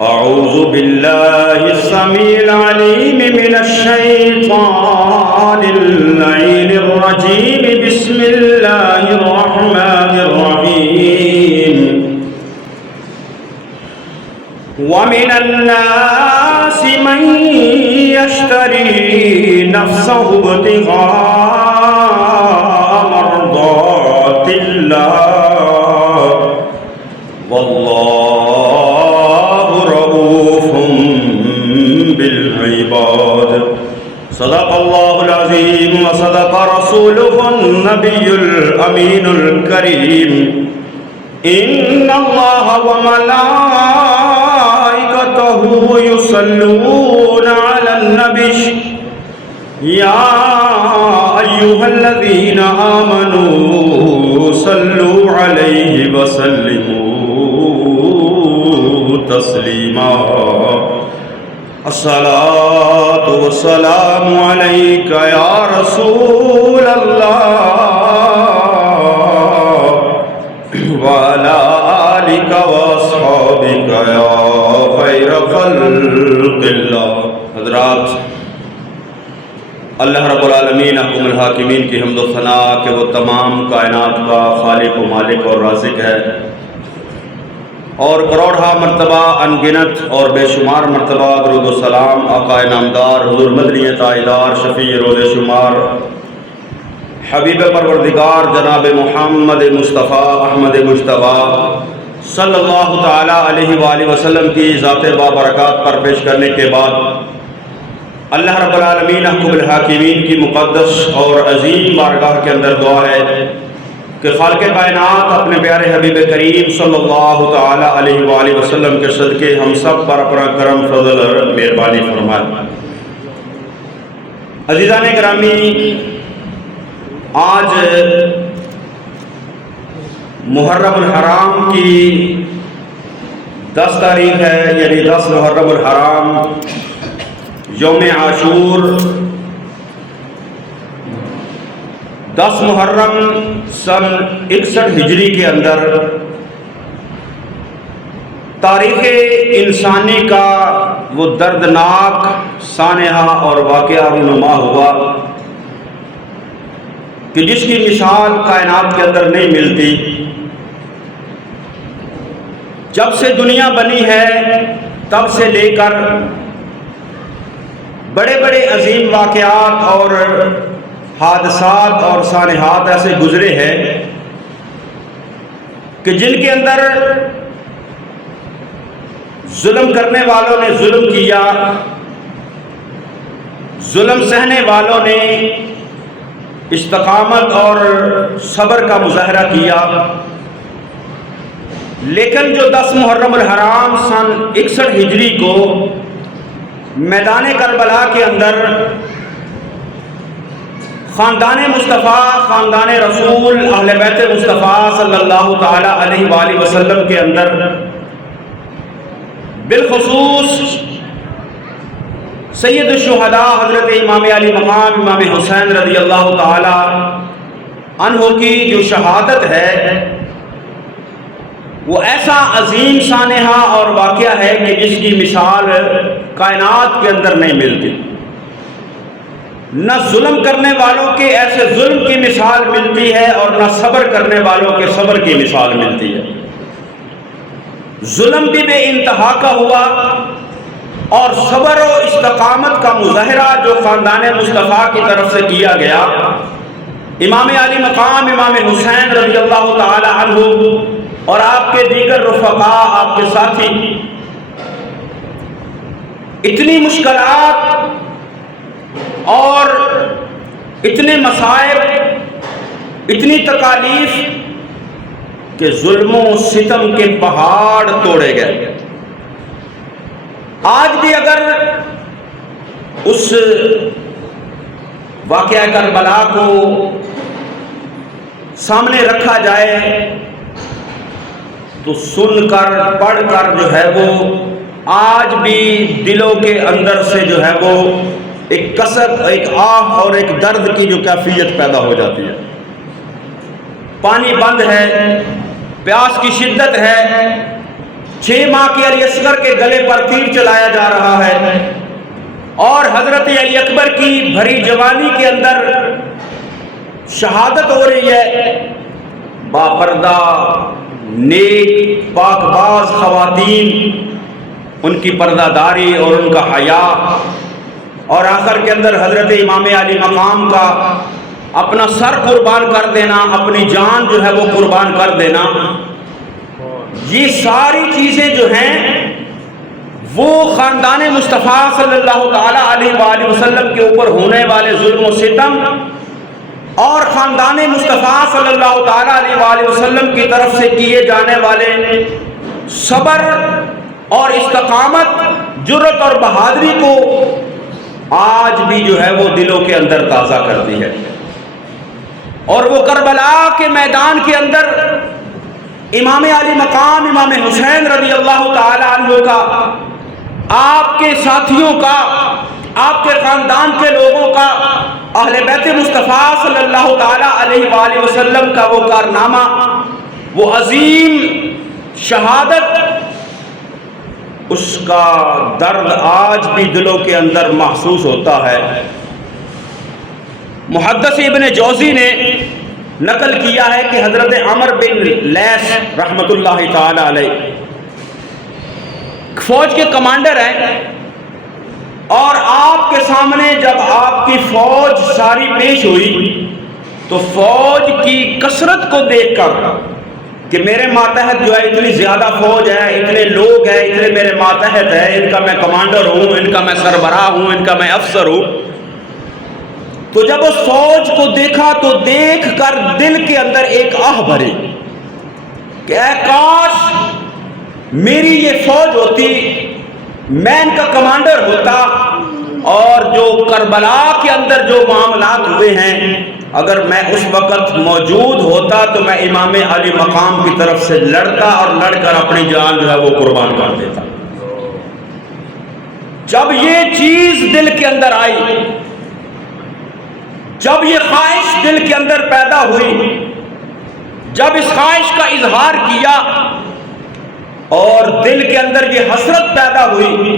أعوذ بالله السميع العليم من الشيطان اللعين الرجيم. بسم الله الرحمن الرحيم. ومن الناس من يشتري نفسه ابتغاء مرضات الله والله رؤوف بالعباد. صدق الله العظيم وصدق رسوله النبي الأمين الكريم. إن الله وملائكته يصلون على النبي يا أيها الذين آمنوا صلوا عليه وسلموا تسليما. الصلاة والسلام عليك يا رسول الله وعلى آلك وأصحابك يا خير خلق الله. حضرات، اللہ رب العالمین حکم الحاکمین کی حمد و ثنا کہ وہ تمام کائنات کا خالق و مالک اور رازق ہے، اور کروڑہا مرتبہ انگنت اور بے شمار مرتبہ درود و سلام آقا نامدار حضور مدنی تاجدار شفیع روز شمار حبیب پروردگار جناب محمد مصطفیٰ احمد مجتبیٰ صلی اللہ تعالی علیہ وآلہ وسلم کی ذات بابرکات پر پیش کرنے کے بعد اللہ رب العالمین حکم الحاکمین کی مقدس اور عظیم بارگاہ کے اندر دعا ہے کہ خالق کائنات اپنے پیارے حبیب کریم صلی اللہ تعالی علیہ وآلہ وسلم کے صدقے ہم سب پر اپنا کرم فضل اور مہربانی فرمائے. عزیزان گرامی، آج محرم الحرام کی 10 تاریخ ہے، یعنی 10 محرم الحرام یوم عاشور. 10 محرم سن 61 ہجری کے اندر تاریخ انسانی کا وہ دردناک سانحہ اور واقعہ رونما ہوا کہ جس کی مثال کائنات کے اندر نہیں ملتی. جب سے دنیا بنی ہے تب سے لے کر بڑے بڑے عظیم واقعات اور حادثات اور سانحات ایسے گزرے ہیں کہ جن کے اندر ظلم کرنے والوں نے ظلم کیا، ظلم سہنے والوں نے استقامت اور صبر کا مظاہرہ کیا. لیکن جو 10 محرم الحرام سن 61 ہجری کو میدان کربلا کے اندر خاندان مصطفیٰ، خاندان رسول، اہل بیت مصطفیٰ صلی اللہ تعالی علیہ وآلہ وسلم کے اندر بالخصوص سید الشہداء حضرت امام علی مقام امام حسین رضی اللہ تعالی عنہ کی جو شہادت ہے، وہ ایسا عظیم سانحہ اور واقعہ ہے کہ جس کی مثال کائنات کے اندر نہیں ملتی. نہ ظلم کرنے والوں کے ایسے ظلم کی مثال ملتی ہے اور نہ صبر کرنے والوں کے صبر کی مثال ملتی ہے. ظلم بھی بے انتہا کا ہوا اور صبر و استقامت کا مظاہرہ جو خاندان مصطفیٰ کی طرف سے کیا گیا. امام علی مقام امام حسین رضی اللہ تعالی عنہ اور آپ کے دیگر رفقاء، آپ کے ساتھی اتنی مشکلات اور اتنے مصائب، اتنی تکالیف کہ ظلم و ستم کے پہاڑ توڑے گئے. آج بھی اگر اس واقعہ کربلا کو سامنے رکھا جائے تو سن کر پڑھ کر جو ہے وہ آج بھی دلوں کے اندر سے جو ہے وہ ایک کسک، ایک آہ اور ایک درد کی جو کیفیت پیدا ہو جاتی ہے. پانی بند ہے، پیاس کی شدت ہے 6 ماہ کے علی اصغر کے گلے پر تیر چلایا جا رہا ہے، اور حضرت علی اکبر کی بھری جوانی کے اندر شہادت ہو رہی ہے۔ باپردہ نیک پاک باز خواتین، ان کی پردہ داری اور ان کا حیا، اور آخر کے اندر حضرت امام علی مقام کا اپنا سر قربان کر دینا، اپنی جان جو ہے وہ قربان کر دینا، یہ ساری چیزیں جو ہیں وہ خاندان مصطفیٰ صلی اللہ تعالیٰ علیہ وآلہ وسلم کے اوپر ہونے والے ظلم و ستم اور خاندان مصطفیٰ صلی اللہ تعالیٰ علیہ وآلہ وسلم کی طرف سے کیے جانے والے صبر اور استقامت، جرأت اور بہادری کو آج بھی جو ہے وہ دلوں کے اندر تازہ کرتی ہے۔ اور وہ کربلا کے میدان کے اندر امام علی مقام امام حسین رضی اللہ تعالی عنہ کا، آپ کے ساتھیوں کا، آپ کے خاندان کے لوگوں کا، اہل بیت مصطفیٰ صلی اللہ تعالی علیہ وآلہ وسلم کا وہ کارنامہ، وہ عظیم شہادت، اس کا درد آج بھی دلوں کے اندر محسوس ہوتا ہے۔ محدث ابن جوزی نے نقل کیا ہے کہ حضرت عمر بن لیث رحمۃ اللہ تعالی علیہ فوج کے کمانڈر ہیں، اور آپ کے سامنے جب آپ کی فوج ساری پیش ہوئی تو فوج کی کثرت کو دیکھ کر کہ میرے ماتحت جو ہے اتنی زیادہ فوج ہے، اتنے لوگ ہیں، اتنے میرے ماتحت ہیں، ان کا میں کمانڈر ہوں، ان کا میں سربراہ ہوں، ان کا میں افسر ہوں، تو جب اس فوج کو دیکھا تو دیکھ کر دل کے اندر ایک آہ بھری کہ اے کاش میری یہ فوج ہوتی، میں ان کا کمانڈر ہوتا، اور جو کربلا کے اندر جو معاملات ہوئے ہیں اگر میں اس وقت موجود ہوتا تو میں امام علی مقام کی طرف سے لڑتا اور لڑ کر اپنی جان جو ہے وہ قربان کر دیتا۔ جب یہ چیز دل کے اندر آئی، جب یہ خواہش دل کے اندر پیدا ہوئی، جب اس خواہش کا اظہار کیا اور دل کے اندر یہ حسرت پیدا ہوئی،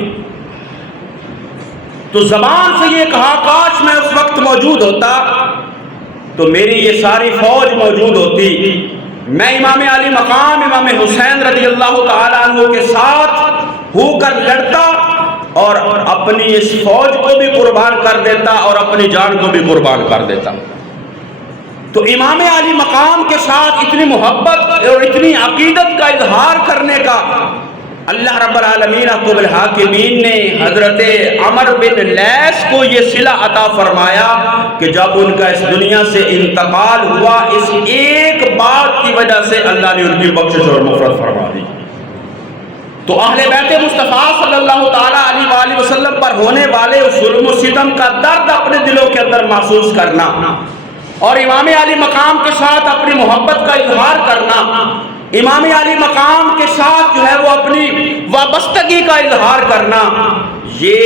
تو زبان سے یہ کہا کاش میں اس وقت موجود ہوتا تو میری یہ ساری فوج موجود ہوتی، میں امام علی مقام امام حسین رضی اللہ تعالیٰ عنہ کے ساتھ ہو کر لڑتا اور اپنی اس فوج کو بھی قربان کر دیتا اور اپنی جان کو بھی قربان کر دیتا۔ تو امام علی مقام کے ساتھ اتنی محبت اور اتنی عقیدت کا اظہار کرنے کا اللہ رب العالمین حکم الحاکمین نے حضرت عمر بن لیث کو یہ صلہ عطا فرمایا کہ جب ان کا اس دنیا سے انتقال ہوا، اس ایک بات کی وجہ سے اللہ نے ان کی بخشش اور مغفرت فرما دی۔ تو اہل بیت مصطفیٰ صلی اللہ تعالیٰ علیہ وآلہ وسلم پر ہونے والے اس ظلم و ستم کا درد اپنے دلوں کے اندر محسوس کرنا اور امام علی مقام کے ساتھ اپنی محبت کا اظہار کرنا، امام علی مقام کے ساتھ جو ہے وہ اپنی وابستگی کا اظہار کرنا، یہ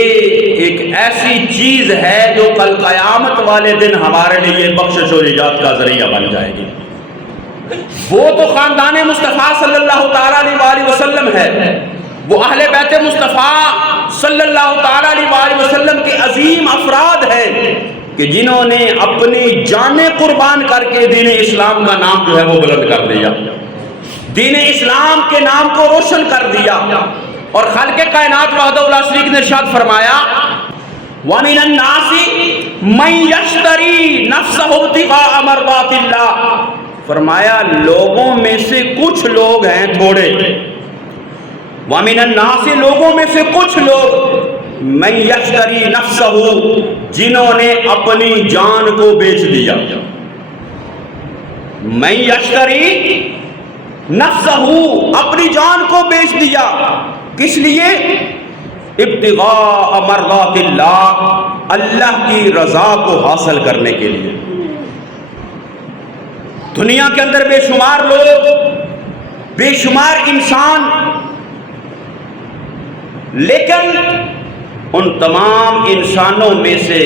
ایک ایسی چیز ہے جو کل قیامت والے دن ہمارے لیے بخشش و نجات کا ذریعہ بن جائے گی۔ وہ تو خاندان مصطفیٰ صلی اللہ تعالیٰ علیہ وآلہ وسلم ہے، وہ اہل بیت مصطفیٰ صلی اللہ تعالیٰ علیہ وآلہ وسلم کے عظیم افراد ہیں کہ جنہوں نے اپنی جانیں قربان کر کے دین اسلام کا نام جو ہے وہ بلند کر دیا، دین اسلام کے نام کو روشن کر دیا۔ اور خالق کائنات وحدہ لا شریک نے ارشاد فرمایا وَمِنَ النَّاسِ مَن يَشْتَرِي نَفْسَهُ ابْتِغَاءَ مَرْضَاتِ اللَّهِ، فرمایا لوگوں میں سے کچھ لوگ ہیں تھوڑے، وَمِنَ النَّاسِ لوگوں میں سے کچھ لوگ مَن يَشْتَرِي نَفْسَهُ جنہوں نے اپنی جان کو بیچ دیا، مَن يَشْتَرِي نَفْسَهُ اپنی جان کو بیچ دیا، کس لیے؟ ابتغاء مرضات اللہ، اللہ کی رضا کو حاصل کرنے کے لیے۔ دنیا کے اندر بے شمار لوگ، بے شمار انسان، لیکن ان تمام انسانوں میں سے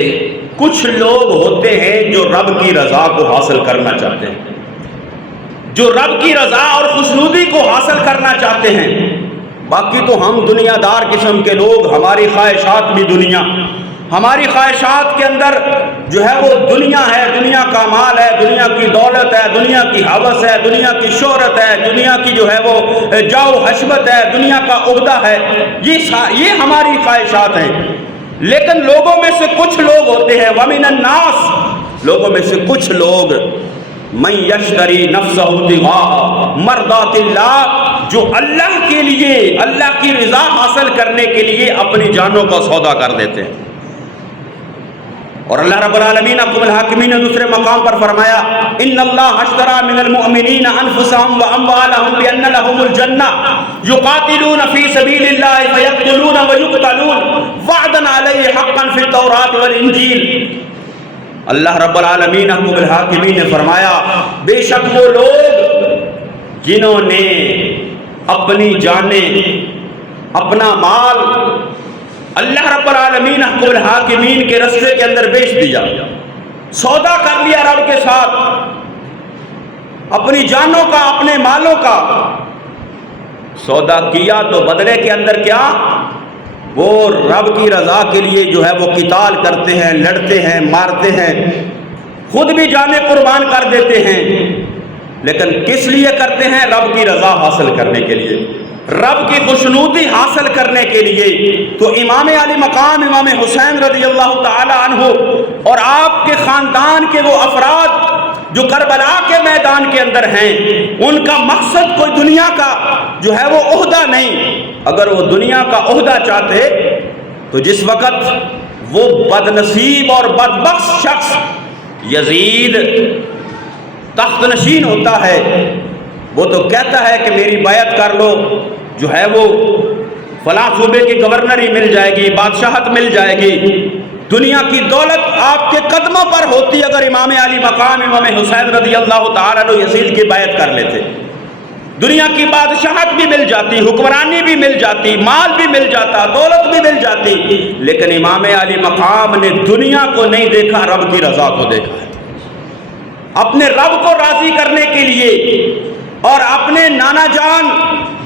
کچھ لوگ ہوتے ہیں جو رب کی رضا کو حاصل کرنا چاہتے ہیں، جو رب کی رضا اور خوشنودی کو حاصل کرنا چاہتے ہیں۔ باقی تو ہم دنیا دار قسم کے لوگ، ہماری خواہشات بھی دنیا، ہماری خواہشات کے اندر جو ہے وہ دنیا ہے، دنیا کا مال ہے، دنیا کی دولت ہے، دنیا کی ہوس ہے، دنیا کی شہرت ہے، دنیا کی جو ہے وہ جاؤ حشمت ہے، دنیا کا عہدہ ہے، یہ ہماری خواہشات ہیں۔ لیکن لوگوں میں سے کچھ لوگ ہوتے ہیں، وَمِنَ النَّاسِ، لوگوں میں سے کچھ لوگ، مَن یشتری نفسہ ابتغاء مرضات اللہ، جو اللہ کے لیے، اللہ کی رضا حاصل کرنے کے لیے اپنی جانوں کا سودا کر دیتے ہیں۔ اور اللہ رب العالمین احکم الحاکمین نے دوسرے مقام پر فرمایا، ان اللہ اشتری من المؤمنین انفسهم واموالهم بان لهم الجنہ یقاتلون فی سبیل اللہ فیقتلون ویقتلون وعدا علیہ حقا فی التوراۃ والانجیل۔ اللہ رب العالمین احکم الحاکمین نے فرمایا، بے شک وہ لوگ جنہوں نے اپنی جانیں، اپنا مال اللہ رب العالمین احکم الحاکمین کے رستے کے اندر بیچ دیا، سودا کر لیا رب کے ساتھ، اپنی جانوں کا، اپنے مالوں کا سودا کیا، تو بدلے کے اندر کیا؟ وہ رب کی رضا کے لیے جو ہے وہ قتال کرتے ہیں، لڑتے ہیں، مارتے ہیں، خود بھی جانیں قربان کر دیتے ہیں۔ لیکن کس لیے کرتے ہیں؟ رب کی رضا حاصل کرنے کے لیے، رب کی خوشنودی حاصل کرنے کے لیے۔ تو امام علی مقام امام حسین رضی اللہ تعالی عنہ اور آپ کے خاندان کے وہ افراد جو کربلا کے میدان کے اندر ہیں، ان کا مقصد کوئی دنیا کا جو ہے وہ عہدہ نہیں۔ اگر وہ دنیا کا عہدہ چاہتے تو جس وقت وہ بد نصیب اور بدبخت شخص یزید تخت نشین ہوتا ہے، وہ تو کہتا ہے کہ میری بیعت کر لو، جو ہے وہ فلاں صوبے کی گورنری مل جائے گی، بادشاہت مل جائے گی، دنیا کی دولت آپ کے قدموں پر ہوتی۔ اگر امام علی مقام امام حسین رضی اللہ تعالیٰ عنہ یزید کی بیعت کر لیتے، دنیا کی بادشاہت بھی مل جاتی، حکمرانی بھی مل جاتی، مال بھی مل جاتا، دولت بھی مل جاتی۔ لیکن امام علی مقام نے دنیا کو نہیں دیکھا، رب کی رضا کو دیکھا ہے۔ اپنے رب کو راضی کرنے کے لیے اور اپنے نانا جان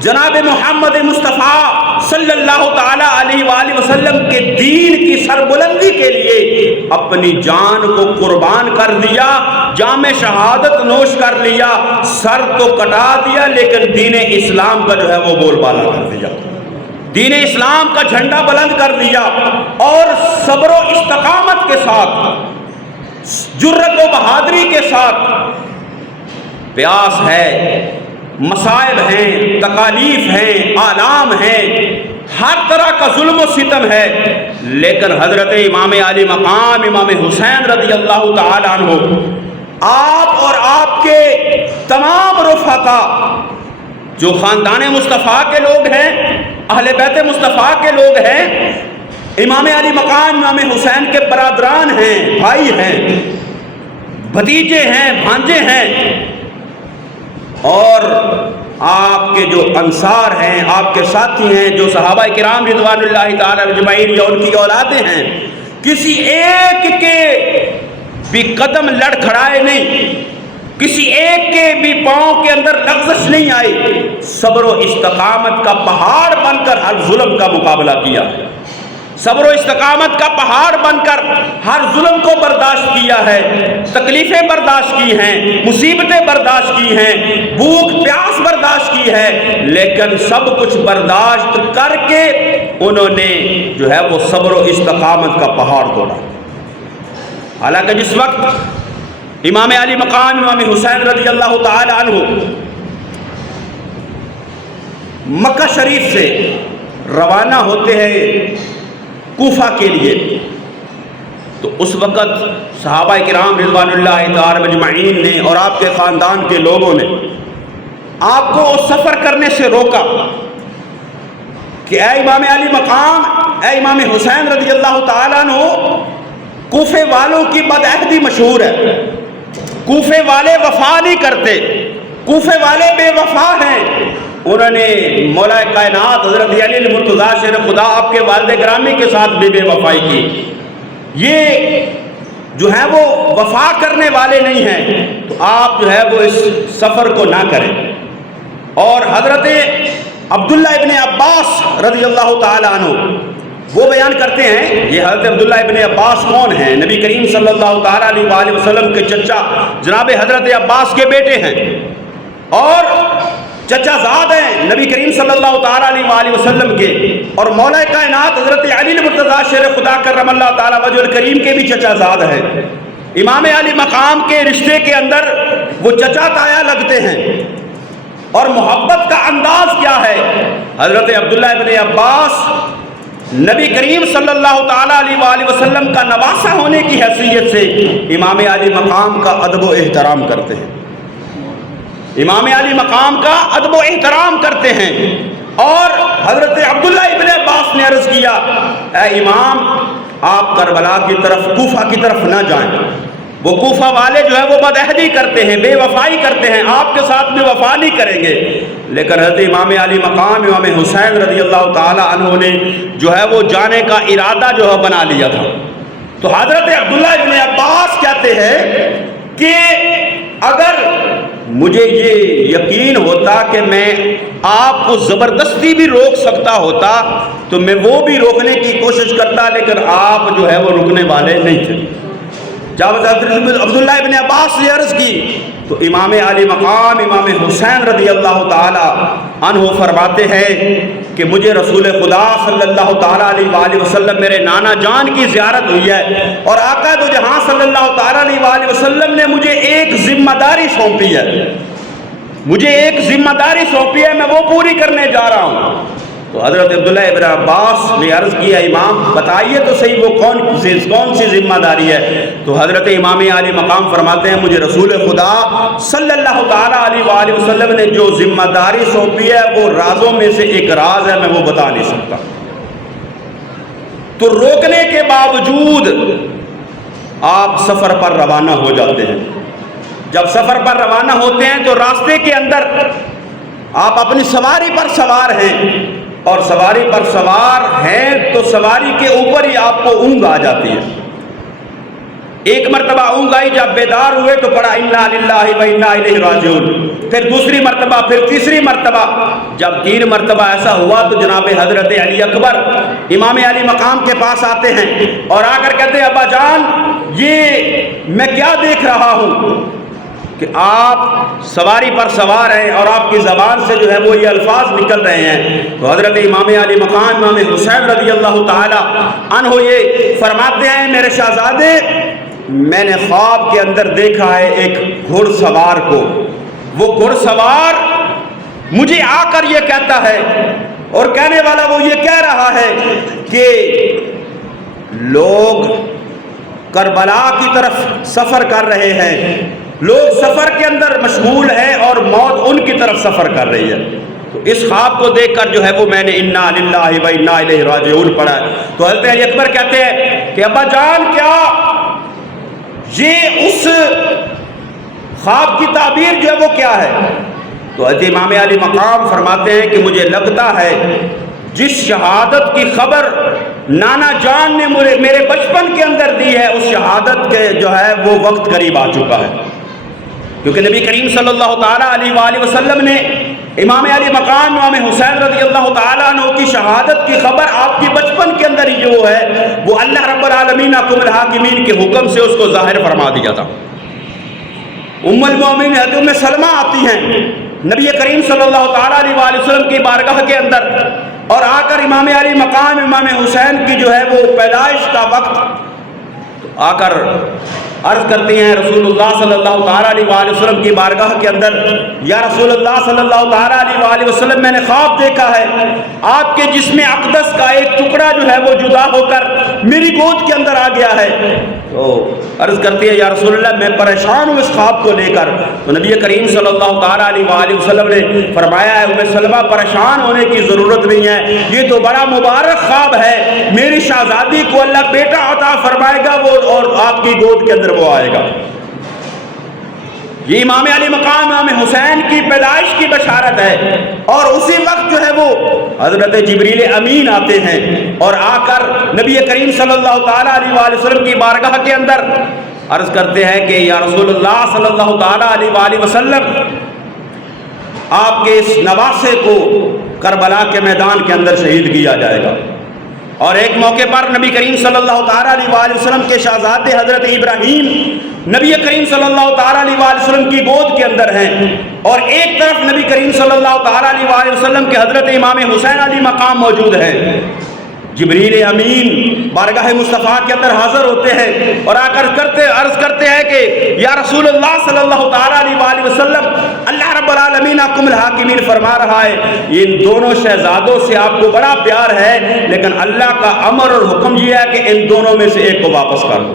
جناب محمد مصطفیٰ صلی اللہ تعالی علیہ وآلہ وسلم کے دین کی سربلندی کے لیے اپنی جان کو قربان کر دیا، جام شہادت نوش کر لیا، سر تو کٹا دیا، لیکن دین اسلام کا جو ہے وہ بول بالا کر دیا، دین اسلام کا جھنڈا بلند کر دیا، اور صبر و استقامت کے ساتھ، جرت و بہادری کے ساتھ، پیاس ہے، مصائب ہیں، تکالیف ہیں، آلام ہیں، ہر طرح کا ظلم و ستم ہے، لیکن حضرت امام علی مقام امام حسین رضی اللہ تعالی عنہ، آپ اور آپ کے تمام رفقا جو خاندان مصطفیٰ کے لوگ ہیں، اہل بیت مصطفیٰ کے لوگ ہیں، امام علی مقام امام حسین کے برادران ہیں، بھائی ہیں، بھتیجے ہیں، بھانجے ہیں، اور آپ کے جو انصار ہیں، آپ کے ساتھی ہیں، جو صحابہ کرام رضوان اللہ تعالی اجمعین یا ان کی اولادیں ہیں، کسی ایک کے بھی قدم لڑکھڑائے نہیں، کسی ایک کے بھی پاؤں کے اندر لغزش نہیں آئی، صبر و استقامت کا پہاڑ بن کر ہر ظلم کا مقابلہ کیا، صبر و استقامت کا پہاڑ بن کر ہر ظلم کو برداشت کیا ہے، تکلیفیں برداشت کی ہیں، مصیبتیں برداشت کی ہیں، بھوک پیاس برداشت کی ہے، لیکن سب کچھ برداشت کر کے انہوں نے جو ہے وہ صبر و استقامت کا پہاڑ توڑا۔ حالانکہ جس وقت امام علی مقام امام حسین رضی اللہ تعالی عنہ مکہ شریف سے روانہ ہوتے ہیں کوفہ کے لیے، تو اس وقت صحابہ کرام رضوان اللہ تعالی اجمعین نے اور آپ کے خاندان کے لوگوں نے آپ کو سفر کرنے سے روکا کہ اے امام علی مقام، اے امام حسین رضی اللہ تعالیٰ عنہ، کوفے والوں کی بدعہدی مشہور ہے، کوفے والے وفا نہیں کرتے، کوفے والے بے وفا ہیں۔ انہوں نے مولا کائنات حضرت علی المرتضیٰ شیر خدا آپ کے والد گرامی کے ساتھ بھی بے وفائی کی، یہ جو ہے وہ وفا کرنے والے نہیں ہیں، تو آپ جو ہے وہ اس سفر کو نہ کریں۔ اور حضرت عبداللہ ابن عباس رضی اللہ تعالیٰ عنہ وہ بیان کرتے ہیں، یہ حضرت عبداللہ ابن عباس کون ہیں؟ نبی کریم صلی اللہ تعالیٰ علیہ وآلہ وسلم کے چچا جناب حضرت عباس کے بیٹے ہیں اور چچا زاد ہیں نبی کریم صلی اللہ تعالیٰ علیہ وآلہ وسلم کے، اور مولا کائنات حضرت علی المرتضیٰ شیر خدا کرم اللہ تعالیٰ وجہ الکریم کے بھی چچا زاد ہیں۔ امام علی مقام کے رشتے کے اندر وہ چچا تایا لگتے ہیں، اور محبت کا انداز کیا ہے؟ حضرت عبداللہ ابن عباس نبی کریم صلی اللہ تعالیٰ علیہ وآلہ وسلم کا نواسہ ہونے کی حیثیت سے امام علی مقام کا ادب و احترام کرتے ہیں، امام علی مقام کا ادب و احترام کرتے ہیں۔ اور حضرت عبداللہ ابن عباس نے عرض کیا، اے امام آپ کربلا کی طرف، کوفہ کی طرف نہ جائیں، وہ کوفہ والے جو ہے وہ بدعہدی کرتے ہیں، بے وفائی کرتے ہیں، آپ کے ساتھ میں وفا نہیں کریں گے۔ لیکن حضرت امام علی مقام امام حسین رضی اللہ تعالی عنہ نے جو ہے وہ جانے کا ارادہ جو ہے بنا لیا تھا۔ تو حضرت عبداللہ ابن عباس کہتے ہیں کہ اگر مجھے یہ یقین ہوتا کہ میں آپ کو زبردستی بھی روک سکتا ہوتا تو میں وہ بھی روکنے کی کوشش کرتا، لیکن آپ جو ہے وہ رکنے والے نہیں تھے۔ جب حضرت عبداللہ ابن عباس نے عرض کی تو امام علی مقام امام حسین رضی اللہ تعالی عنہ فرماتے ہیں کہ مجھے رسول خدا صلی اللہ تعالیٰ علیہ وآلہ وسلم میرے نانا جان کی زیارت ہوئی ہے، اور آقا دو جہاں صلی اللہ تعالیٰ علیہ وآلہ وسلم نے مجھے ایک ذمہ داری سونپی ہے، مجھے ایک ذمہ داری سونپی ہے، میں وہ پوری کرنے جا رہا ہوں۔ تو حضرت عبداللہ ابن عباس نے عرض کیا، امام بتائیے تو صحیح وہ کون سی ذمہ داری ہے؟ تو حضرت امام علی مقام فرماتے ہیں مجھے رسول خدا صلی اللہ تعالیٰ علیہ وآلہ وسلم نے جو ذمہ داری سونپی ہے وہ رازوں میں سے ایک راز ہے، میں وہ بتا نہیں سکتا۔ تو روکنے کے باوجود آپ سفر پر روانہ ہو جاتے ہیں۔ جب سفر پر روانہ ہوتے ہیں تو راستے کے اندر آپ اپنی سواری پر سوار ہیں، اور سواری پر سوار ہیں تو سواری کے اوپر ہی آپ کو اونگ آ جاتی ہے۔ ایک مرتبہ اونگ آئی، جب بیدار ہوئے تو پڑھا انا للہ و انا الیہ راجعون، پھر دوسری مرتبہ، پھر تیسری مرتبہ۔ جب 3 مرتبہ ایسا ہوا تو جناب حضرت علی اکبر امام علی مقام کے پاس آتے ہیں اور آ کر کہتے ہیں ابا جان یہ میں کیا دیکھ رہا ہوں کہ آپ سواری پر سوار ہیں اور آپ کی زبان سے جو ہے وہ یہ الفاظ نکل رہے ہیں۔ تو حضرت امام علی مقام امام حسین رضی اللہ تعالی عنہ یہ فرماتے ہیں میرے شہزادے میں نے خواب کے اندر دیکھا ہے ایک گھڑ سوار کو، وہ گھڑ سوار مجھے آ کر یہ کہتا ہے، اور کہنے والا وہ یہ کہہ رہا ہے کہ لوگ کربلا کی طرف سفر کر رہے ہیں، لوگ سفر کے اندر مشغول ہیں اور موت ان کی طرف سفر کر رہی ہے۔ تو اس خواب کو دیکھ کر جو ہے وہ میں نے انا للہ و انا الیہ راجعون پڑھا ہے۔ تو حضرت علی اکبر کہتے ہیں کہ ابا جان کیا یہ اس خواب کی تعبیر جو ہے وہ کیا ہے؟ تو حضرت امام علی مقام فرماتے ہیں کہ مجھے لگتا ہے جس شہادت کی خبر نانا جان نے میرے بچپن کے اندر دی ہے اس شہادت کے جو ہے وہ وقت قریب آ چکا ہے، کیونکہ نبی کریم صلی اللہ تعالیٰ علیہ وآلہ وسلم نے امام علی مقام امام حسین رضی اللہ تعالیٰ عنہ کی شہادت کی خبر آپ کی بچپن کے اندر ہی جو ہے وہ اللہ رب العالمین حکم الحاکمین کے حکم سے اس کو ظاہر فرما دیا تھا۔ ام المومنین حضرت ام سلمہ آتی ہیں نبی کریم صلی اللہ تعالیٰ علیہ وآلہ وسلم کی بارگاہ کے اندر، اور آ کر امام علی مقام امام حسین کی جو ہے وہ پیدائش کا وقت آ کر عرض کرتی ہیں رسول اللہ صلی اللہ تعالیٰ علیہ وآلہ وسلم کی بارگاہ کے اندر، یا رسول اللہ صلی اللہ تعالیٰ علیہ وآلہ وسلم میں نے خواب دیکھا ہے آپ کے جسم اقدس کا ایک ٹکڑا جو ہے وہ جدا ہو کر میری گود کے اندر آ گیا ہے۔ تو عرض کرتی ہے یا رسول اللہ میں پریشان ہوں اس خواب کو لے کر۔ تو نبی کریم صلی اللہ تعالیٰ علیہ وآلہ وسلم نے فرمایا ہے ام سلمہ پریشان ہونے کی ضرورت نہیں ہے، یہ تو بڑا مبارک خواب ہے، میری شہزادی کو اللہ بیٹا عطا فرمائے گا وہ اور آپ کی گود کے اندر وہ آئے گا۔ یہ امام علی مقام امام حسین کی پیدائش کی بشارت ہے، اور اسی وقت جو ہے وہ حضرت جبریل امین آتے ہیں اور آ کر نبی کریم صلی اللہ تعالیٰ علیہ وآلہ وسلم کی بارگاہ کے اندر عرض کرتے ہیں کہ یا رسول اللہ صلی اللہ تعالیٰ علیہ وآلہ وسلم آپ کے اس نواسے کو کربلا کے میدان کے اندر شہید کیا جائے گا۔ اور ایک موقع پر نبی کریم صلی اللہ تعالیٰ علیہ وآلہ وسلم کے شہزادے حضرت ابراہیم نبی کریم صلی اللہ تعالیٰ علیہ وآلہ وسلم کی گود کے اندر ہیں، اور ایک طرف نبی کریم صلی اللہ تعالیٰ علیہ وآلہ وسلم کے حضرت امام حسین علی مقام موجود ہیں۔ جبریل امین بارگاہ مصطفیٰ کے اندر حاضر ہوتے ہیں اور آ کر عرض کرتے ہیں کہ یا رسول اللہ صلی اللہ تعالیٰ علیہ وآلہ وسلم، اللہ رب العالمین حکم الحاکمین فرما رہا ہے ان دونوں شہزادوں سے آپ کو بڑا پیار ہے، لیکن اللہ کا امر اور حکم یہ ہے کہ ان دونوں میں سے ایک کو واپس کر دو۔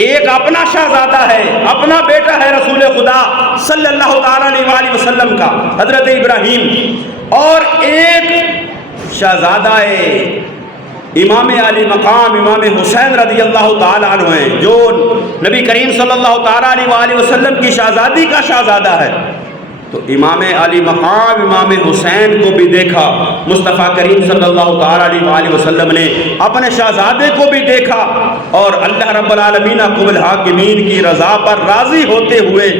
ایک اپنا شہزادہ ہے، اپنا بیٹا ہے رسول خدا صلی اللہ تعالیٰ علیہ وآلہ وسلم کا حضرت ابراہیم، اور ایک شہزادہ امام علی مقام امام حسین رضی اللہ تعالیٰ عنہ ہیں، جو نبی کریم صلی اللہ تعالیٰ علیہ وآلہ وسلم کی شہزادی کا شہزادہ ہے۔ تو امام علی مقام امام حسین کو بھی دیکھا، مصطفیٰ کریم صلی اللہ تعالیٰ علیہ وآلہ وسلم نے اپنے شہزادے کو بھی دیکھا، اور اللہ رب العالمین حکم الحاکمین کی رضا پر راضی ہوتے ہوئے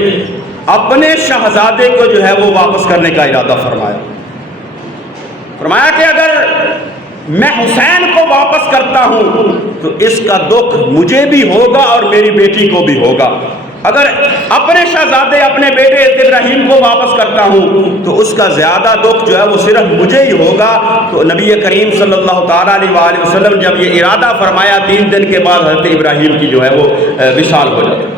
اپنے شہزادے کو جو ہے وہ واپس کرنے کا ارادہ فرمایا کہ اگر میں حسین کو واپس کرتا ہوں تو اس کا دکھ مجھے بھی ہوگا اور میری بیٹی کو بھی ہوگا، اگر اپنے شہزادے اپنے بیٹے ابراہیم کو واپس کرتا ہوں تو اس کا زیادہ دکھ جو ہے وہ صرف مجھے ہی ہوگا۔ تو نبی کریم صلی اللہ تعالیٰ علیہ وآلہ وسلم جب یہ ارادہ فرمایا، 3 دن کے بعد حضرت ابراہیم کی جو ہے وہ وصال ہو جاتی۔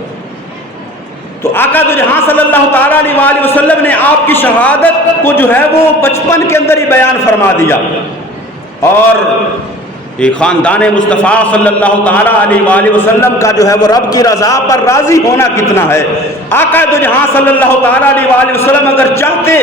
تو آقا دو جہاں صلی اللہ تعالیٰ علیہ وآلہ وسلم نے آپ کی شہادت کو جو ہے وہ بچپن کے اندر ہی بیان فرما دیا، اور یہ خاندان مصطفیٰ صلی اللہ تعالیٰ علیہ وآلہ وسلم کا جو ہے وہ رب کی رضا پر راضی ہونا کتنا ہے۔ آقا دو جہاں صلی اللہ تعالیٰ علیہ وآلہ وسلم اگر چاہتے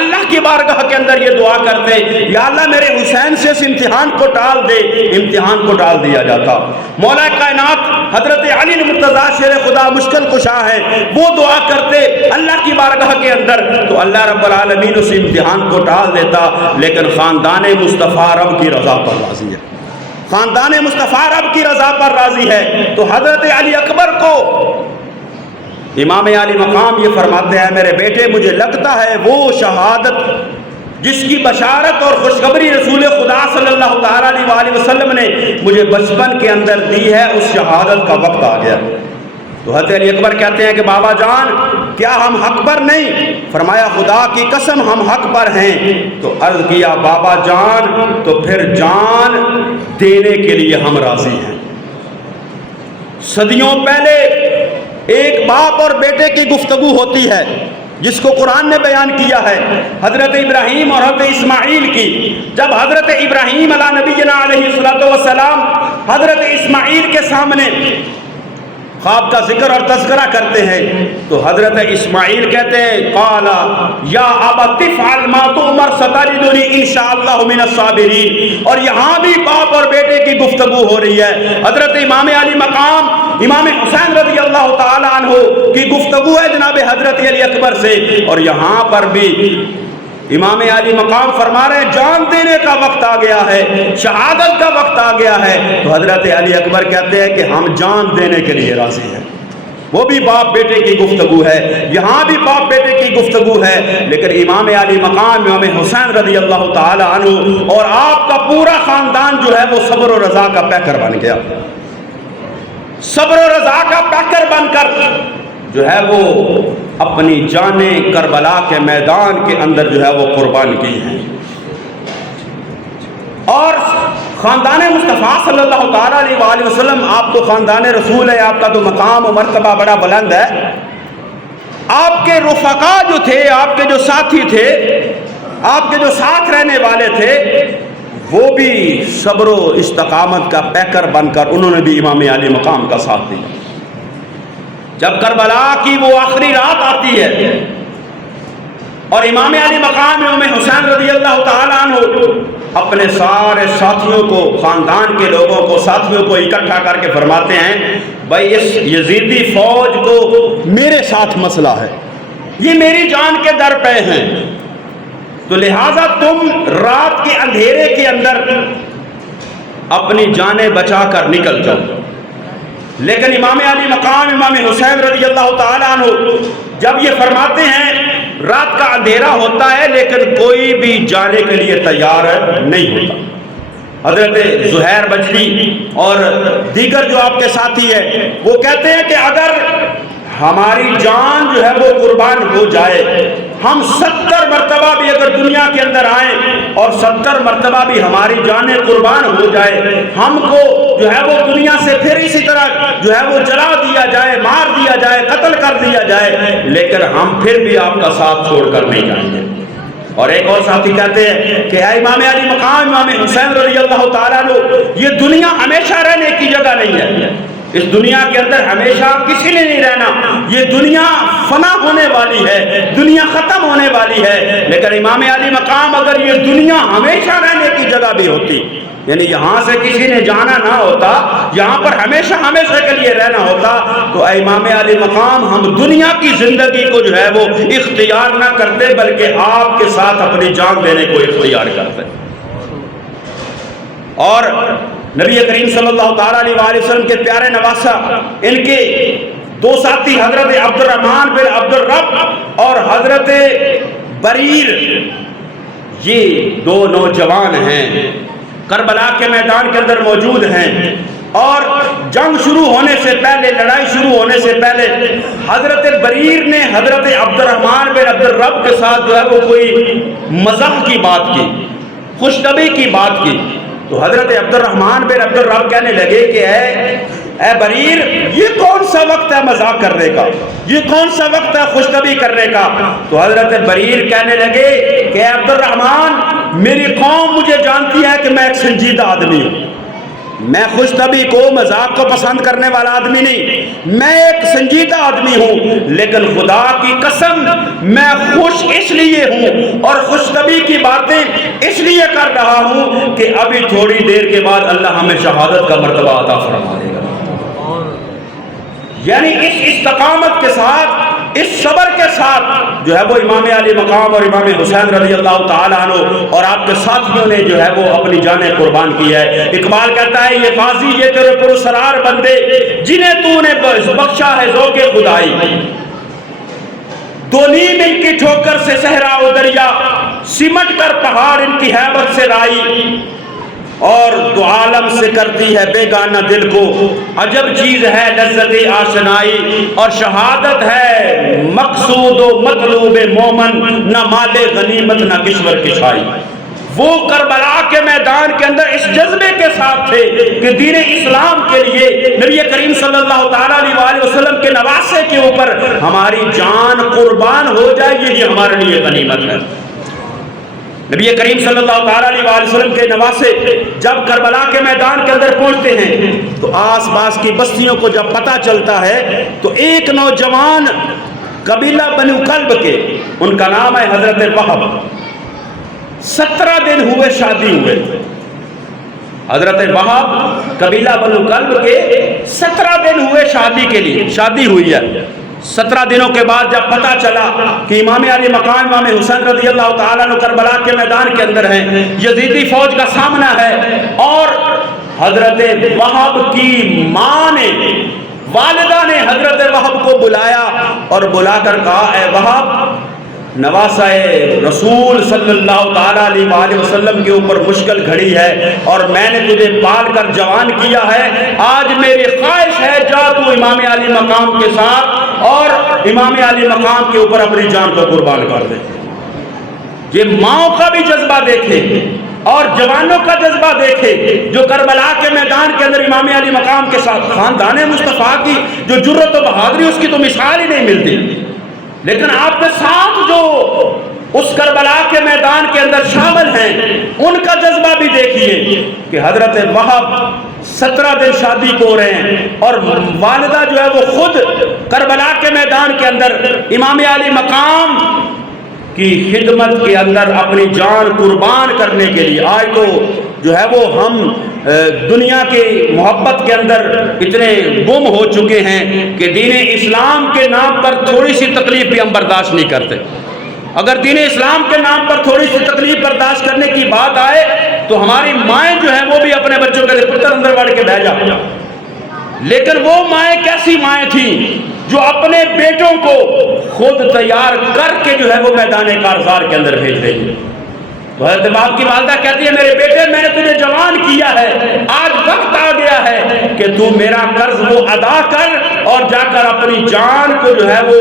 اللہ کی بارگاہ کے اندر یہ دعا کرتے یا اللہ میرے حسین سے اس امتحان کو ٹال دے، امتحان کو ٹال دیا جاتا۔ مولا کائنات حضرت علی مرتضیٰ شیر خدا مشکل کشا ہے، وہ دعا کرتے اللہ کی بارگاہ کے اندر تو اللہ رب العالمین اس امتحان کو ٹال دیتا، لیکن خاندان مصطفیٰ رب کی رضا پر راضی ہے، خاندان مصطفیٰ رب کی رضا پر راضی ہے۔ تو حضرت علی اکبر کو امام علی مقام یہ فرماتے ہیں میرے بیٹے مجھے لگتا ہے وہ شہادت جس کی بشارت اور خوشخبری رسول خدا صلی اللہ تعالیٰ علیہ وآلہ وسلم نے مجھے بچپن کے اندر دی ہے، اس شہادت کا وقت آ گیا۔ تو حضرت علی اکبر کہتے ہیں کہ بابا جان کیا ہم حق پر نہیں؟ فرمایا خدا کی قسم ہم حق پر ہیں۔ تو عرض کیا بابا جان تو پھر جان دینے کے لیے ہم راضی ہیں۔ صدیوں پہلے ایک باپ اور بیٹے کی گفتگو ہوتی ہے جس کو قرآن نے بیان کیا ہے، حضرت ابراہیم اور حضرت اسماعیل کی۔ جب حضرت ابراہیم علیہ نبینا علیہ السلام حضرت اسماعیل کے سامنے خواب کا ذکر اور تذکرہ کرتے ہیں تو حضرت اسماعیل کہتے ہیں قال یا ابت افعل ما تؤمر ستجدنی انشاءاللہ من الصابرین۔ اور یہاں بھی باپ اور بیٹے کی گفتگو ہو رہی ہے۔ حضرت امام علی مقام امام حسین رضی اللہ تعالی عنہ کی گفتگو ہے جناب حضرت علی اکبر سے، اور یہاں پر بھی امام علی مقام فرما رہے ہیں جان دینے کا وقت آ گیا ہے، شہادت کا وقت آ گیا ہے۔ تو حضرت علی اکبر کہتے ہیں کہ ہم جان دینے کے لیے راضی ہیں۔ وہ بھی باپ بیٹے کی گفتگو ہے، یہاں بھی باپ بیٹے کی گفتگو ہے، لیکن امام علی مقام امام حسین رضی اللہ تعالی عنہ اور آپ کا پورا خاندان جو ہے وہ صبر و رضا کا پیکر بن گیا، صبر و رضا کا پیکر بن کر جو ہے وہ اپنی جانیں کربلا کے میدان کے اندر جو ہے وہ قربان کی ہیں۔ اور خاندان مصطفیٰ صلی اللہ تعالیٰ علیہ وآلہ وسلم، آپ تو خاندان رسول ہے، آپ کا تو مقام و مرتبہ بڑا بلند ہے۔ آپ کے رفقا جو تھے، آپ کے جو ساتھی تھے، آپ کے جو ساتھ رہنے والے تھے، وہ بھی صبر و استقامت کا پیکر بن کر انہوں نے بھی امام علی مقام کا ساتھ دیا۔ جب کربلا کی وہ آخری رات آتی ہے اور امام علی مقام امام حسین رضی اللہ تعالیٰ عنہ اپنے سارے ساتھیوں کو، خاندان کے لوگوں کو، ساتھیوں کو اکٹھا کر کے فرماتے ہیں بھائی اس یزیدی فوج کو میرے ساتھ مسئلہ ہے، یہ میری جان کے در پہ ہیں، تو لہٰذا تم رات کے اندھیرے کے اندر اپنی جانیں بچا کر نکل جاؤ۔ لیکن امام علی مقام امام حسین رضی اللہ تعالیٰ عنہ جب یہ فرماتے ہیں رات کا اندھیرا ہوتا ہے لیکن کوئی بھی جانے کے لیے تیار نہیں ہوتا۔ حضرت زہیر بجلی اور دیگر جو آپ کے ساتھی ہیں وہ کہتے ہیں کہ اگر ہماری جان جو ہے وہ قربان ہو جائے، ہم 70 مرتبہ بھی اگر دنیا کے اندر آئیں اور 70 مرتبہ بھی ہماری جانیں قربان ہو جائے، ہم کو جو ہے وہ دنیا سے پھر اسی طرح جو ہے وہ جلا دیا جائے، مار دیا جائے، قتل کر دیا جائے، لیکن ہم پھر بھی آپ کا ساتھ چھوڑ کر نہیں جائیں گے۔ اور ایک اور ساتھی کہتے ہیں کہ اے امام علی مقام امام حسین رضی اللہ تعالیٰ عنہ، یہ دنیا ہمیشہ رہنے کی جگہ نہیں ہے، اس دنیا کے اندر ہمیشہ کسی نے نہیں رہنا، یہ دنیا فنا ہونے والی ہے، دنیا ختم ہونے والی ہے، لیکن امام علی مقام اگر یہ دنیا ہمیشہ رہنے کی جگہ بھی ہوتی، یعنی یہاں سے کسی نے جانا نہ ہوتا، یہاں پر ہمیشہ ہمیشہ کے لیے رہنا ہوتا، تو اے امام علی مقام ہم دنیا کی زندگی کو جو ہے وہ اختیار نہ کرتے بلکہ آپ کے ساتھ اپنی جان دینے کو اختیار کرتے۔ اور نبی کریم صلی اللہ تعالیٰ علیہ وآلہ وسلم کے پیارے نواسہ، ان کے دو ساتھی حضرت عبد الرحمن بن عبد الرب اور حضرت بریر، یہ دو نوجوان ہیں، کربلا کے میدان کے اندر موجود ہیں، اور جنگ شروع ہونے سے پہلے، لڑائی شروع ہونے سے پہلے حضرت بریر نے حضرت عبد الرحمن بن عبد الرب کے ساتھ جو ہے وہ کوئی مزاح کی بات کی، خوش طبعی کی بات کی، تو حضرت عبد الرحمن بن عبد الرب کہنے لگے کہ اے بریر، یہ کون سا وقت ہے مذاق کرنے کا، یہ کون سا وقت ہے خوش طبعی کرنے کا؟ تو حضرت بریر کہنے لگے کہ اے عبد الرحمن، میری قوم مجھے جانتی ہے کہ میں ایک سنجیدہ آدمی ہوں، میں خوش طبعی کو، مذاق کو پسند کرنے والا آدمی نہیں، میں ایک سنجیدہ آدمی ہوں، لیکن خدا کی قسم میں خوش اس لیے ہوں اور خوش طبعی کی باتیں اس لیے کر رہا ہوں کہ ابھی تھوڑی دیر کے بعد اللہ ہمیں شہادت کا مرتبہ عطا فرما دے گا۔ یعنی اس استقامت کے ساتھ، اس صبر کے ساتھ جو ہے وہ امام علی مقام اور امام حسین رضی اللہ تعالیٰ عنہ اور آپ کے ساتھیوں نے جو ہے وہ اپنی جانیں قربان کی ہے۔ اقبال کہتا ہے یہ غازی، یہ تیرے پرسرار بندے جنہیں تو نے بخشا ہے ذوق خدائی، دو نیم ان کی ٹھوکر سے صحرا و دریا، سمٹ کر پہاڑ ان کی ہیبت سے رائی، اور دو عالم سے کرتی ہے بیگانہ دل کو، عجب چیز ہے لذت آشنائی، اور شہادت ہے مقصود و مطلوب مومن، نہ مال غنیمت نہ کشور کشائی۔ وہ کربلا کے میدان کے اندر اس جذبے کے ساتھ تھے کہ دین اسلام کے لیے نبی کریم صلی اللہ تعالیٰ علیہ وآلہ وسلم کے نواسے کے اوپر ہماری جان قربان ہو جائے، یہ ہمارے لیے غنیمت ہے۔ نبی کریم صلی اللہ تعالیٰ علیہ وآلہ وسلم کے نواسے جب کربلا کے میدان کے اندر پہنچتے ہیں تو آس پاس کی بستیوں کو جب پتہ چلتا ہے تو ایک نوجوان قبیلہ بنو کلب کے، ان کا نام ہے حضرت وہب، 17 دن ہوئے شادی ہوئے، حضرت وہب قبیلہ بنو کلب کے 17 دن ہوئے شادی کے لیے، شادی ہوئی ہے۔ 17 دنوں کے بعد جب پتہ چلا کہ امام علی مقام امام حسین رضی اللہ تعالیٰ عنہ کربلا کے میدان کے اندر ہیں، یزیدی فوج کا سامنا ہے، اور حضرت وہب کی ماں نے، والدہ نے حضرت وہب کو بلایا اور بلا کر کہا اے وہب، نواسہ رسول صلی اللہ تعالیٰ علیہ وآلہ وسلم کے اوپر مشکل گھڑی ہے اور میں نے تجھے پال کر جوان کیا ہے، آج میری خواہش ہے جا تو امام علی مقام کے ساتھ اور امام علی مقام کے اوپر اپنی جان کو قربان کر دے۔ یہ ماؤں کا بھی جذبہ دیکھے اور جوانوں کا جذبہ دیکھے جو کربلا کے میدان کے اندر امام علی مقام کے ساتھ، خاندان مصطفیٰ کی جو جرت و بہادری، اس کی تو مثال ہی نہیں ملتی، لیکن آپ کے ساتھ جو اس کربلا کے میدان کے اندر شامل ہیں ان کا جذبہ بھی دیکھیے کہ حضرت وہب 17 دن شادی کو ہو رہے ہیں اور والدہ جو ہے وہ خود کربلا کے میدان کے اندر امام علی مقام کی خدمت کے اندر اپنی جان قربان کرنے کے لیے۔ آج تو جو ہے وہ ہم دنیا کے محبت کے اندر اتنے گم ہو چکے ہیں کہ دین اسلام کے نام پر تھوڑی سی تکلیف بھی ہم برداشت نہیں کرتے۔ اگر دین اسلام کے نام پر تھوڑی سی تکلیف برداشت کرنے کی بات آئے تو ہماری مائیں جو ہیں وہ بھی اپنے بچوں کے پتر اندر بڑھ کے بھیجا، لیکن وہ مائیں کیسی مائیں تھیں جو اپنے بیٹوں کو خود تیار کر کے جو ہے وہ میدان کارزار کے اندر بھیج دیں گے۔ تو حضرت باپ کی والدہ کہتی ہے میرے بیٹے میں نے تجھے جوان کیا ہے، آج وقت آ گیا ہے کہ تو میرا قرض وہ ادا کر اور جا کر اپنی جان کو جو ہے وہ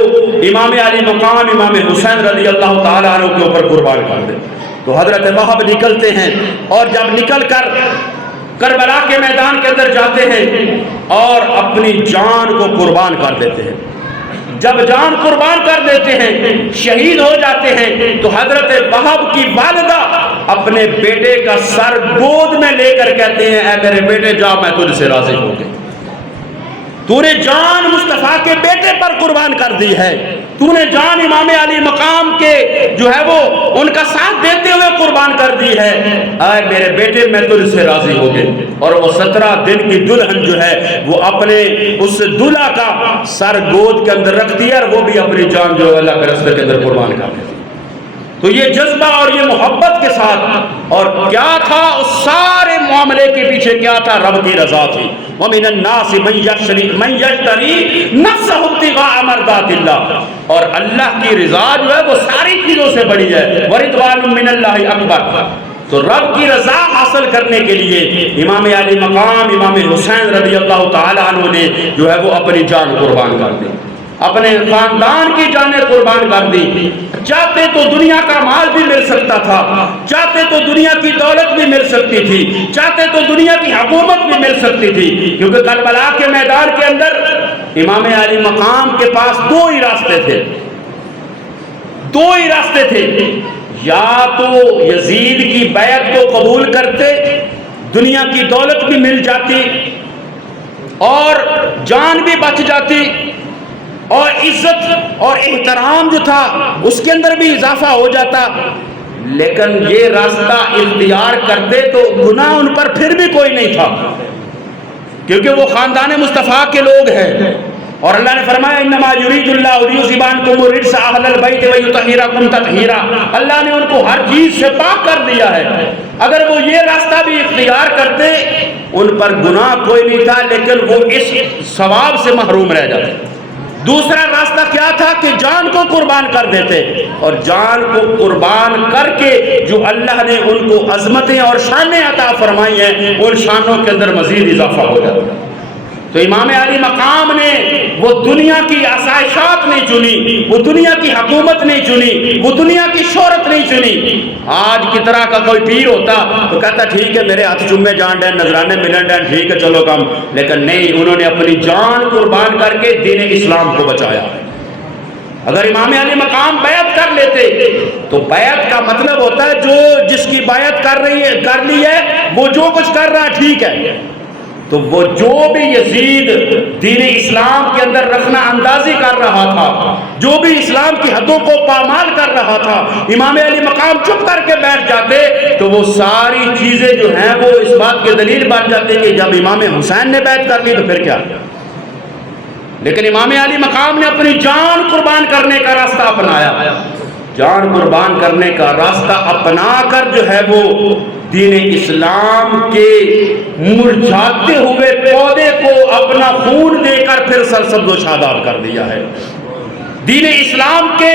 امام علی مقام امام حسین رضی اللہ تعالیٰ عنہ کے اوپر قربان کر دے۔ تو حضرت وہب نکلتے ہیں اور جب نکل کر کربلا کے میدان کے اندر جاتے ہیں اور اپنی جان کو قربان کر دیتے ہیں۔ جب جان قربان کر دیتے ہیں، شہید ہو جاتے ہیں، تو حضرت وہب کی والدہ اپنے بیٹے کا سر گود میں لے کر کہتے ہیں اے میرے بیٹے جا میں تجھ سے راضی ہو گئی، تو نے جان مصطفیٰ کے بیٹے پر قربان کر دی ہے، تو نے جان امام علی مقام کے جو ہے وہ ان کا ساتھ دیتے ہوئے قربان کر دی ہے، اے میرے بیٹے میں تجھ سے راضی ہو گئی۔ اور وہ 17 دن کی دلہن جو ہے وہ اپنے اس دلہا کا سر گود کے اندر رکھ دیا اور وہ بھی اپنی جان جو اللہ کے راستے کے اندر قربان کر دی۔ تو یہ جذبہ اور یہ محبت کے ساتھ، اور کیا تھا اس سارے معاملے کے پیچھے کیا تھا؟ رب کی رضا تھی۔ وَمِنَ النَّاسِ مَن يَشْتَرِي نَفْسَهُ ابْتِغَاءَ مَرْضَاتِ اللَّهِ، اور اللہ کی رضا جو ہے وہ ساری چیزوں سے بڑی ہے۔ وَرِضْوَانٌ مِّنَ اللَّهِ أَكْبَرُ، تو رب کی رضا حاصل کرنے کے لیے امام علی مقام امام حسین رضی اللہ تعالیٰ عنہ نے جو ہے وہ اپنی جان قربان کر دی، اپنے خاندان کی جانیں قربان کر دی۔ چاہتے تو دنیا کا مال بھی مل سکتا تھا، چاہتے تو دنیا کی دولت بھی مل سکتی تھی، چاہتے تو دنیا کی حکومت بھی مل سکتی تھی، کیونکہ کربلا کے میدان کے اندر امام علی مقام کے پاس دو ہی راستے تھے، یا تو یزید کی بیعت کو قبول کرتے، دنیا کی دولت بھی مل جاتی اور جان بھی بچ جاتی اور عزت اور احترام جو تھا اس کے اندر بھی اضافہ ہو جاتا، لیکن یہ راستہ اختیار کرتے تو گناہ ان پر پھر بھی کوئی نہیں تھا، کیونکہ وہ خاندان مصطفیٰ کے لوگ ہیں۔ اور اللہ نے فرمایا انما یرید اللہ لیذھب عنکم الرجس اہل البیت ویطہرکم تطہیرا، اللہ نے ان کو ہر چیز سے پاک کر دیا ہے۔ اگر وہ یہ راستہ بھی اختیار کرتے ان پر گناہ کوئی نہیں تھا، لیکن وہ اس ثواب سے محروم رہ جاتے۔ دوسرا راستہ کیا تھا کہ جان کو قربان کر دیتے، اور جان کو قربان کر کے جو اللہ نے ان کو عظمتیں اور شانیں عطا فرمائی ہیں ان شانوں کے اندر مزید اضافہ ہو جاتا۔ تو امام علی مقام نے وہ دنیا کی آسائشات نہیں چنی، وہ دنیا کی حکومت نہیں چنی، وہ دنیا کی شہرت نہیں چنی۔ آج کی طرح کا کوئی پیر ہوتا تو کہتا ٹھیک ہے میرے ہاتھ چومے جان ڈین نذرانے ملن ڈین ٹھیک ہے چلو کم، لیکن نہیں، انہوں نے اپنی جان قربان کر کے دین اسلام کو بچایا۔ اگر امام علی مقام بیعت کر لیتے تو بیعت کا مطلب ہوتا ہے جو جس کی بیعت کر لی ہے وہ جو کچھ کر رہا ہے ٹھیک ہے، تو وہ جو بھی یزید دین اسلام کے اندر رکھنا اندازی کر رہا تھا، جو بھی اسلام کی حدوں کو پامال کر رہا تھا، امام علی مقام چپ کر کے بیٹھ جاتے تو وہ ساری چیزیں جو ہیں وہ اس بات کی دلیل بن جاتی کہ جب امام حسین نے بیعت کر لی تو پھر کیا۔ لیکن امام علی مقام نے اپنی جان قربان کرنے کا راستہ اپنایا، جان قربان کرنے کا راستہ اپنا کر جو ہے وہ دین اسلام کے مرجھاتے ہوئے پودے کو اپنا خون دے کر پھر سرسبز و شاداب کر دیا ہے۔ دین اسلام کے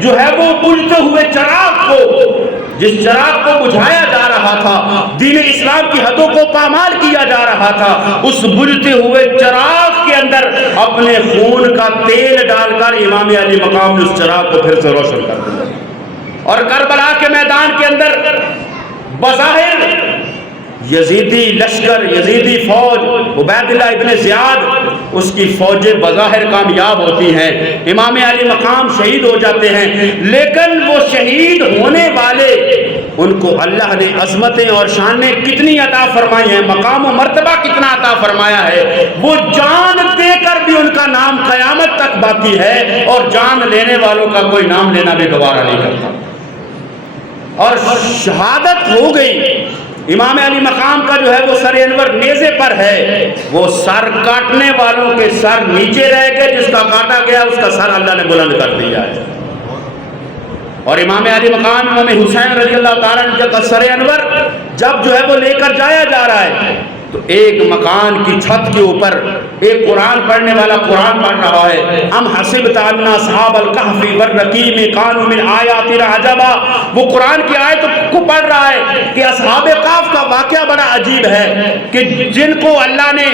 جو ہے وہ بجھتے ہوئے چراغ کو، جس چراغ کو بجھایا جا رہا تھا، دین اسلام کی حدوں کو پامال کیا جا رہا تھا، اس بجھتے ہوئے چراغ کے اندر اپنے خون کا تیل ڈال کر امام علی مقام نے اس چراغ کو پھر سے روشن کر دیا۔ اور کربلا کے میدان کے اندر بظاہر یزیدی لشکر، یزیدی فوج، عبید اللہ ابن زیاد، اس کی فوجیں بظاہر کامیاب ہوتی ہیں، امام علی مقام شہید ہو جاتے ہیں، لیکن وہ شہید ہونے والے ان کو اللہ نے عظمتیں اور شانیں کتنی عطا فرمائی ہیں، مقام و مرتبہ کتنا عطا فرمایا ہے، وہ جان دے کر بھی ان کا نام قیامت تک باقی ہے، اور جان لینے والوں کا کوئی نام لینا بھی گوارا نہیں کرتا۔ اور شہادت ہو گئی، امام علی مقام کا جو ہے وہ سر انور نیزے پر ہے، وہ سر کاٹنے والوں کے سر نیچے رہ گئے، جس کا کاٹا گیا اس کا سر اللہ نے بلند کر دیا ہے۔ اور امام علی مقام امام حسین رضی اللہ تعالیٰ عنہ کا سر انور جب جو ہے وہ لے کر جایا جا رہا ہے تو ایک مکان کی چھت کے اوپر ایک قرآن پڑھنے والا قرآن پڑھ رہا ہے، ام حسبت ان اصحاب الکہف والرقیم کانوا من آیاتنا عجبا، وہ قرآن کی آیت کو پڑھ رہا ہے کہ اصحاب کہف کا واقعہ بڑا عجیب ہے کہ جن کو اللہ نے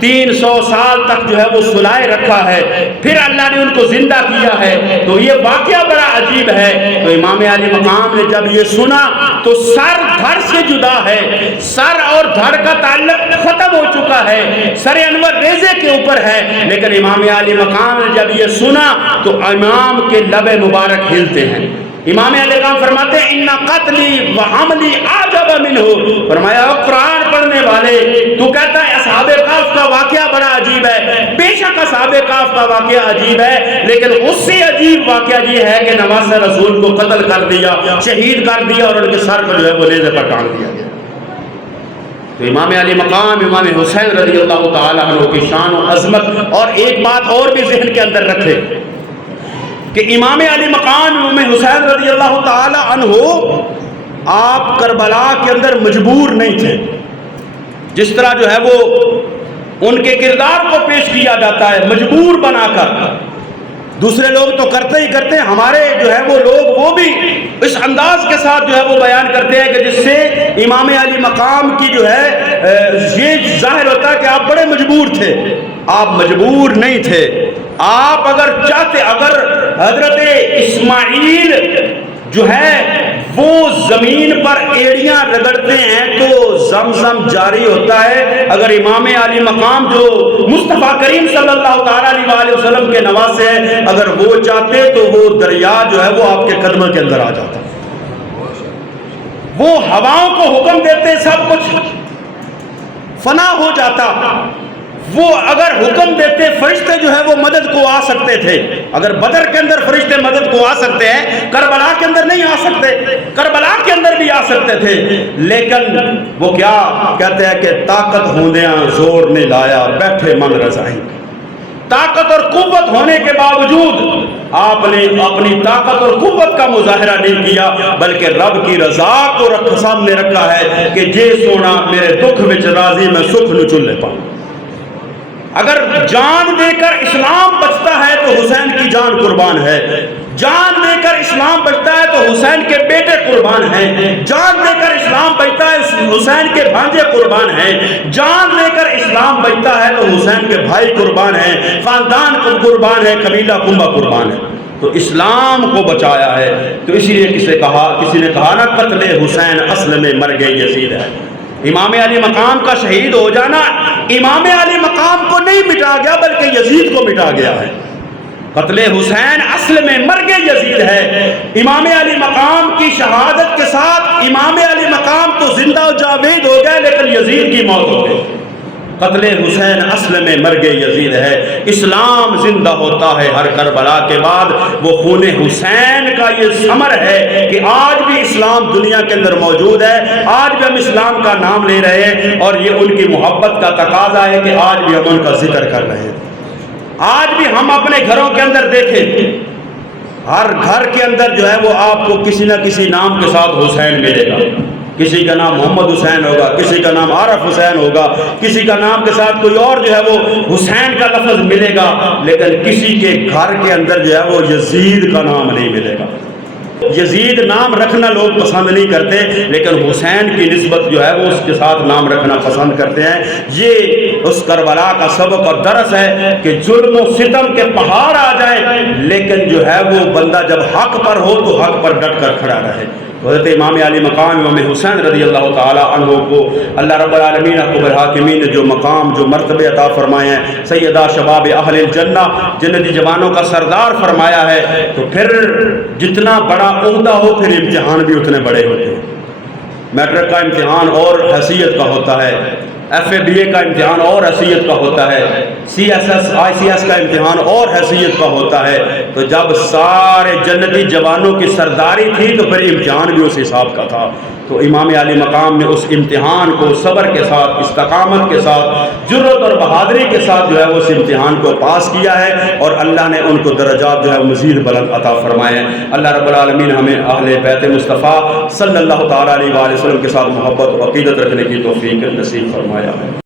300 سال تک جو ہے وہ سلائے رکھا ہے، پھر اللہ نے ان کو زندہ کیا ہے، تو یہ واقعہ بڑا عجیب ہے۔ تو امام علی مقام نے جب یہ سنا تو سر دھڑ سے جدا ہے، سر اور دھڑ کا تعلق ختم ہو چکا ہے، سر انور ریزے کے اوپر ہے، لیکن امام علی مقام نے جب یہ سنا تو امام کے لب مبارک ہلتے ہیں۔ امام علی مقام فرماتے ہیں ان قتلی و حملی اعجب منہ، فرمایا قرآن پڑھنے والے تو کہتا ہے اصحاب کہف کا واقعہ بڑا عجیب ہے، بے شک اصحاب کہف کا واقعہ عجیب ہے، لیکن اس سے عجیب واقعہ یہ ہے کہ نواسہ رسول کو قتل کر دیا، شہید کر دیا اور ان کے سر پر جو ہے وہ نیزے پر ٹانگ دیا گیا۔ تو امام علی مقام امام حسین رضی اللہ تعالیٰ عنہ کی شان و عظمت، اور ایک بات اور بھی ذہن کے اندر رکھے کہ امام علی مقام امام حسین رضی اللہ تعالیٰ عنہ آپ کربلا کے اندر مجبور نہیں تھے، جس طرح جو ہے وہ ان کے کردار کو پیش کیا جاتا ہے مجبور بنا کر، دوسرے لوگ تو کرتے ہی کرتے ہیں، ہمارے جو ہے وہ لوگ وہ بھی اس انداز کے ساتھ جو ہے وہ بیان کرتے ہیں کہ جس سے امام علی مقام کی جو ہے یہ ظاہر ہوتا ہے کہ آپ بڑے مجبور تھے۔ آپ مجبور نہیں تھے، آپ اگر چاہتے، اگر حضرت اسماعیل جو ہے وہ زمین پر ایڑیاں رگڑتے ہیں تو زمزم جاری ہوتا ہے، اگر امام علی مقام جو مصطفیٰ کریم صلی اللہ تعالیٰ علیہ وسلم کے نواسے ہیں، اگر وہ چاہتے تو وہ دریا جو ہے وہ آپ کے قدموں کے اندر آ جاتا، وہ ہواؤں کو حکم دیتے سب کچھ فنا ہو جاتا، وہ اگر حکم دیتے فرشتے جو ہے وہ مدد کو آ سکتے تھے، اگر بدر کے اندر فرشتے مدد کو آ سکتے ہیں، کربلا کے اندر نہیں آ سکتے، کربلا کے اندر بھی آ سکتے تھے، لیکن وہ کیا کہتے ہیں کہ طاقت ہوندیاں زور نے لایا بیٹھے من رضائی، طاقت اور قوت ہونے کے باوجود آپ نے اپنی طاقت اور قوت کا مظاہرہ نہیں کیا، بلکہ رب کی رضا کو سامنے رکھا ہے کہ جے سونا میرے دکھ وچ راضی میں سکھ نو چلے پاؤں۔ اگر جان دے کر اسلام بچتا ہے تو حسین کی جان قربان ہے، جان دے کر اسلام بچتا ہے تو حسین کے بیٹے قربان ہیں، جان دے کر اسلام بچتا ہے حسین کے بھانجے قربان ہیں، جان دے کر اسلام بچتا ہے تو حسین کے بھائی قربان ہیں، خاندان کو قربان ہے، قبیلہ کنبہ قربان ہے، تو اسلام کو بچایا ہے۔ تو اسی لیے کسی نے کہا نا قتل حسین اصل میں مرگ یزید ہے۔ امام علی مقام کا شہید ہو جانا امام علی مقام کو نہیں مٹا گیا بلکہ یزید کو مٹا گیا ہے۔ قتل حسین اصل میں مرگ یزید ہے۔ امام علی مقام کی شہادت کے ساتھ امام علی مقام تو زندہ و جاوید ہو گئے، لیکن یزید کی موت ہو گئی۔ قتل حسین اصل میں مرگ یزید ہے۔ اسلام زندہ ہوتا ہے ہر کربلا کے بعد، وہ خون حسین کا یہ ثمر ہے کہ آج بھی اسلام دنیا کے اندر موجود ہے، آج بھی ہم اسلام کا نام لے رہے ہیں، اور یہ ان کی محبت کا تقاضا ہے کہ آج بھی ہم ان کا ذکر کر رہے ہیں۔ آج بھی ہم اپنے گھروں کے اندر دیکھیں، ہر گھر کے اندر جو ہے وہ آپ کو کسی نہ کسی نام کے ساتھ حسین ملے گا، کسی کا نام محمد حسین ہوگا، کسی کا نام عارف حسین ہوگا، کسی کا نام کے ساتھ کوئی اور جو ہے وہ حسین کا لفظ ملے گا، لیکن کسی کے گھر کے اندر جو ہے وہ یزید کا نام نہیں ملے گا۔ یزید نام رکھنا لوگ پسند نہیں کرتے، لیکن حسین کی نسبت جو ہے وہ اس کے ساتھ نام رکھنا پسند کرتے ہیں۔ یہ اس کربلا کا سبق اور درس ہے کہ ظلم و ستم کے پہاڑ آ جائیں، لیکن جو ہے وہ بندہ جب حق پر ہو تو حق پر ڈٹ کر کھڑا رہے۔ حضرت امام علی مقام امام حسین رضی اللہ تعالی عنہ کو اللہ رب العالمین کو بالحاکمین نے جو مقام جو مرتبے عطا فرمائے ہیں، سیدہ شباب اہل الجنہ جنتی جوانوں کا سردار فرمایا ہے، تو پھر جتنا بڑا عہدہ ہو پھر امتحان بھی اتنے بڑے ہوتے ہیں۔ میٹرک کا امتحان اور حیثیت کا ہوتا ہے، ایف اے بی اے کا امتحان اور حیثیت کا ہوتا ہے، C S S I C S کا امتحان اور حیثیت کا ہوتا ہے۔ تو جب سارے جنتی جوانوں کی سرداری تھی تو پھر امتحان بھی اس حساب کا تھا۔ تو امام علی مقام نے اس امتحان کو صبر کے ساتھ، استقامت کے ساتھ، جرأت اور بہادری کے ساتھ جو ہے وہ اس امتحان کو پاس کیا ہے، اور اللہ نے ان کو درجات جو ہے مزید بلند عطا فرمائے ہیں۔ اللہ رب العالمین ہمیں اہل بیت مصطفیٰ صلی اللہ تعالیٰ علیہ وآلہ وسلم کے ساتھ محبت و عقیدت رکھنے کی توفیق نصیب فرمایا ہے۔